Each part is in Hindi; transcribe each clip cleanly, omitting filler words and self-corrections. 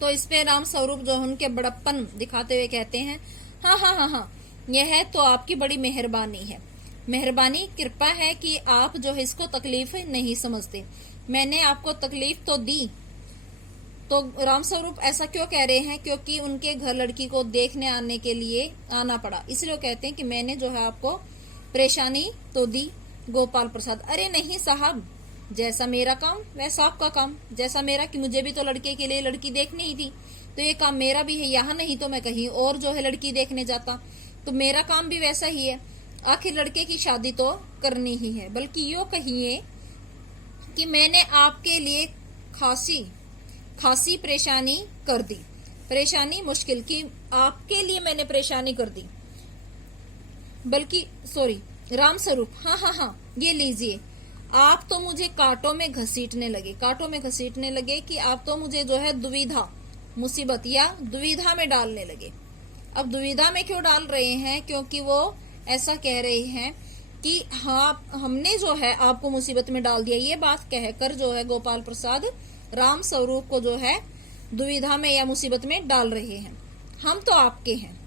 तो इस पे राम स्वरूप जो है उनके बड़प्पन दिखाते हुए कहते हैं, हाँ हाँ हाँ हाँ, यह तो आपकी बड़ी मेहरबानी है, मेहरबानी कृपा है कि आप जो है इसको तकलीफ नहीं समझते। मैंने आपको तकलीफ तो दी। तो राम स्वरूप ऐसा क्यों कह रहे हैं? क्योंकि उनके घर लड़की को देखने आने के लिए आना पड़ा, इसलिए वो कहते हैं कि मैंने जो है आपको परेशानी तो दी। गोपाल प्रसाद, अरे नहीं साहब, जैसा मेरा काम वैसा आपका काम। जैसा मेरा कि मुझे भी तो लड़के के लिए लड़की देखनी ही थी, तो ये काम मेरा भी है। यहाँ नहीं तो मैं कहीं और जो है लड़की देखने जाता, तो मेरा काम भी वैसा ही है। आखिर लड़के की शादी तो करनी ही है। बल्कि यो कहिए कि मैंने आपके लिए खासी परेशानी कर दी। परेशानी मुश्किल की आपके लिए मैंने परेशानी कर दी। बल्कि सॉरी राम स्वरूप, हाँ हाँ हाँ, ये लीजिए। आप तो मुझे कांटों में घसीटने लगे, कांटों में घसीटने लगे कि आप तो मुझे जो है दुविधा, मुसीबत या दुविधा में डालने लगे। अब दुविधा में क्यों डाल रहे हैं? क्योंकि वो ऐसा कह रहे हैं कि हाँ, हमने जो है आपको मुसीबत में डाल दिया। ये बात कहकर जो है गोपाल प्रसाद राम स्वरूप को जो है दुविधा में या मुसीबत में डाल रहे हैं। हम तो आपके हैं,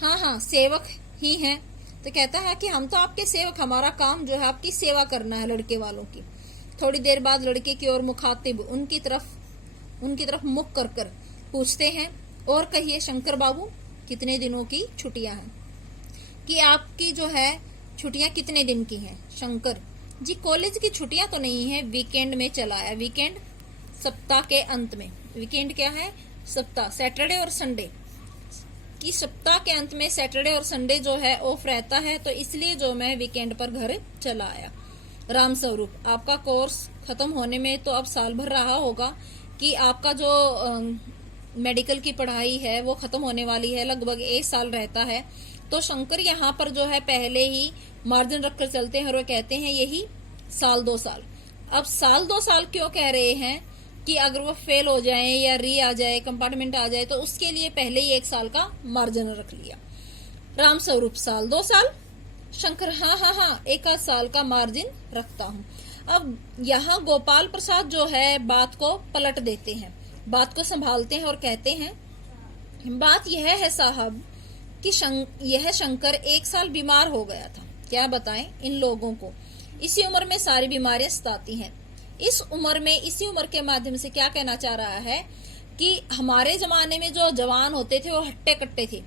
हाँ हाँ, सेवक ही हैं। तो कहता है कि हम तो आपके सेवक, हमारा काम जो है आपकी सेवा करना है लड़के वालों की। थोड़ी देर बाद लड़के की ओर मुखातिब उनकी तरफ मुख कर कर पूछते हैं, और कहिए शंकर बाबू, कितने दिनों की छुट्टियां हैं? कि आपकी जो है छुट्टियां कितने दिन की हैं? शंकर जी, कॉलेज की छुट्टियां तो नहीं है, वीकेंड में चला है। वीकेंड सप्ताह के अंत में। वीकेंड क्या है? सप्ताह, सैटरडे और संडे की सप्ताह के अंत में सैटरडे और संडे जो है ऑफ रहता है, तो इसलिए जो मैं वीकेंड पर घर चला आया। राम स्वरूप, आपका कोर्स खत्म होने में तो अब साल भर रहा होगा, कि आपका जो मेडिकल की पढ़ाई है वो खत्म होने वाली है, लगभग 1 साल रहता है। तो शंकर यहाँ पर जो है पहले ही मार्जिन रखकर चलते हैं और वो कहते हैं यही 1-2 साल। अब 1-2 साल क्यों कह रहे हैं? कि अगर वो फेल हो जाए या री आ जाए, कंपार्टमेंट आ जाए, तो उसके लिए पहले ही 1 साल का मार्जिन रख लिया। राम स्वरूप, 1-2 साल? शंकर, हाँ हाँ हाँ, 1 साल का मार्जिन रखता हूँ। अब यहाँ गोपाल प्रसाद जो है बात को पलट देते हैं, बात को संभालते हैं और कहते हैं, बात यह है साहब कि यह शंकर 1 साल बीमार हो गया था। क्या बताएं इन लोगों को, इसी उम्र में सारी बीमारियां सताती हैं। इस उम्र में, इसी उम्र के माध्यम से क्या कहना चाह रहा है कि हमारे जमाने में जो जवान होते थे वो हट्टे कट्टे थे,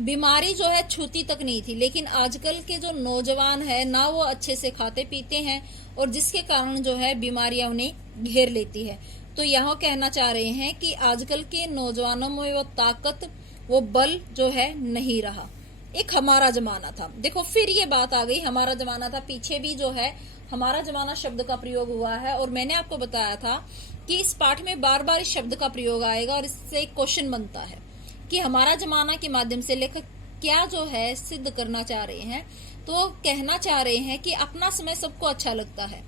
बीमारी जो है छूती तक नहीं थी। लेकिन आजकल के जो नौजवान है ना, वो अच्छे से खाते पीते हैं, और जिसके कारण जो है बीमारियां उन्हें घेर लेती है। तो यहाँ कहना चाह रहे हैं कि आजकल के नौजवानों में वो ताकत, वो बल जो है नहीं रहा। एक हमारा जमाना था। देखो फिर ये बात आ गई, हमारा जमाना था। पीछे भी जो है हमारा जमाना शब्द का प्रयोग हुआ है, और मैंने आपको बताया था कि इस पाठ में बार बार इस शब्द का प्रयोग आएगा, और इससे एक क्वेश्चन बनता है कि हमारा जमाना के माध्यम से लेखक क्या जो है सिद्ध करना चाह रहे हैं। तो कहना चाह रहे हैं कि अपना समय सबको अच्छा लगता है,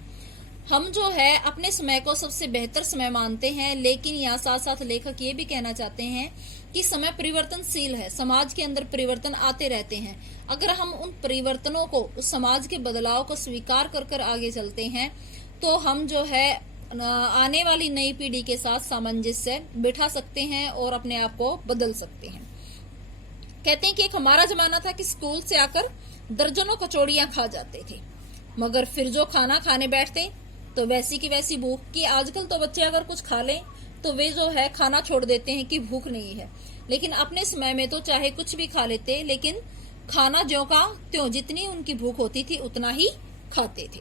हम जो है अपने समय को सबसे बेहतर समय मानते हैं। लेकिन यहाँ साथ साथ लेखक ये भी कहना चाहते हैं कि समय परिवर्तनशील है, समाज के अंदर परिवर्तन आते रहते हैं। अगर हम उन परिवर्तनों को, उस समाज के बदलाव को स्वीकार कर कर आगे चलते हैं, तो हम जो है आने वाली नई पीढ़ी के साथ सामंजस्य बिठा सकते हैं और अपने आप को बदल सकते हैं। कहते हैं कि एक हमारा जमाना था कि स्कूल से आकर दर्जनों कचौड़ियां खा जाते थे, मगर फिर जो खाना खाने बैठते तो वैसी की वैसी भूख। कि आजकल तो बच्चे अगर कुछ खा लें तो वे जो है खाना छोड़ देते हैं कि भूख नहीं है। लेकिन अपने समय में तो चाहे कुछ भी खा लेते, लेकिन खाना ज्यों का त्यों, जितनी उनकी भूख होती थी उतना ही खाते थे।